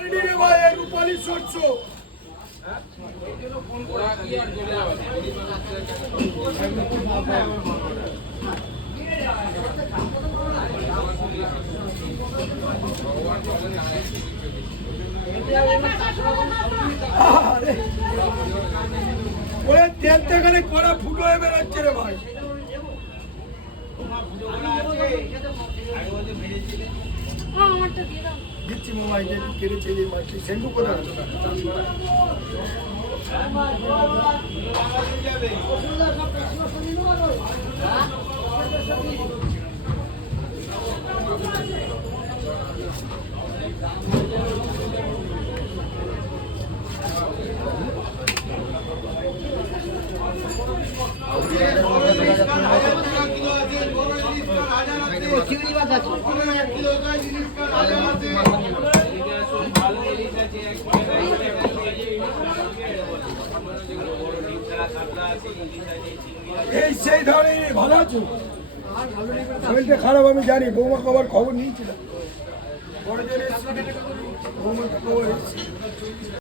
রূপালী শস্য তেলটাখানে কড়া ফুটো হয়ে বেরোচ্ছে রে ভাই। দিচ্ছি মোবাইল কেটেছে যে মাছটি সেন্টু করে এই সেই ধরনের ভালো আছো? শরীরটা খারাপ আমি জানি, বৌমা আবার খবর নিয়েছিলাম। বড় জোরে বৌমাকে খবর